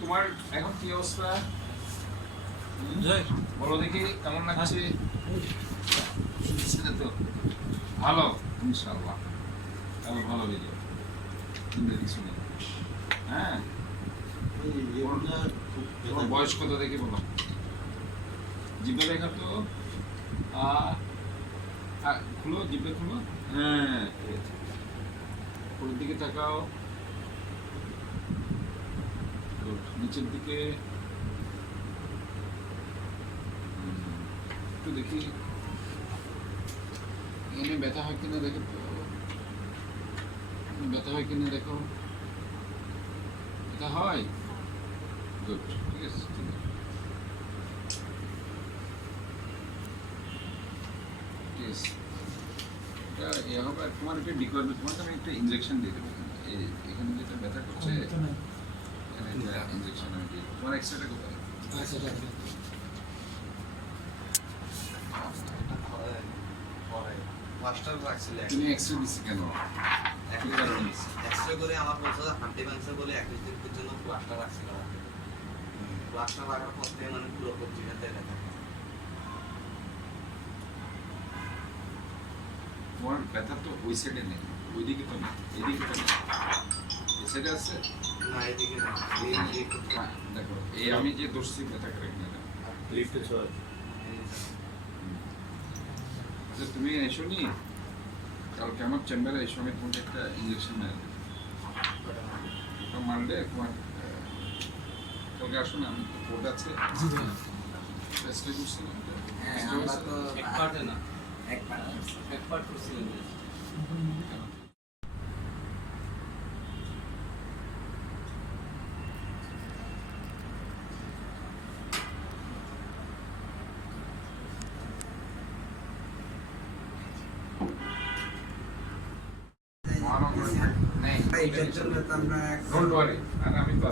তোমার এখন কি অবস্থা বলো দেখি, কেমন লাগছে? তো ভালো, ইনশাআল্লাহ ভালো হয়ে যাবে, কিছু নেই। হ্যাঁ, তোমার বয়স কত দেখি বলো? জিব্বা দেখা তো, খুলো, জিব্বা খুলো। হ্যাঁ, উপরের দিকে তাকাও, নিচের দিকে একটু দেখি, এখানে ব্যথা হয় কিনা দেখো তো, ব্যথা হয় কিনা দেখো। ব্যথা হয়, গুড, ঠিক আছে। তোমার একটা ডিকোয়ারমেন্ট, তোমাকে আমি একটা ইনজেকশন দিয়ে দেবো। এখানে যেটা ব্যথা করছে ইনজেকশন আমি দিয়ে দেবো। তোমার এক্সরেটা কোথায়? তুমি এক্সরে দিচ্ছি কেন? এক্সরে করে আমার বলছে হান্টি ভাঙছে বলে 21 দিন পর্যন্ত প্লাস্টার রাখছিল। প্লাস্টার লাগার পর থেকে মানে পুরো পত্রিকাতে লেখা। তোমার ব্যথা তো ওই সাইডে নেই, ওইদিকে তো নেই, এদিকে তো নেই। এই সাইডে আছে না, এদিকে না। দেখো, এই আমি যে দর্শি ব্যথা করে কিনা লিফটে চল। আচ্ছা, তুমি এসো নি কালকে আমার চেম্বারে এসো, আমি তোমাকে একটা ইঞ্জেকশন মেরে দেবো। ওটা মারলে তোমার কালকে আসো না, আমি কোর্ট আছে। টেস্টে করছিলাম। হ্যাঁ, আমরা তো একবারে না, একবার করছিলাম। এইটার জন্য তো আমরা ডোন্ট ওয়ারি, আর আমি তো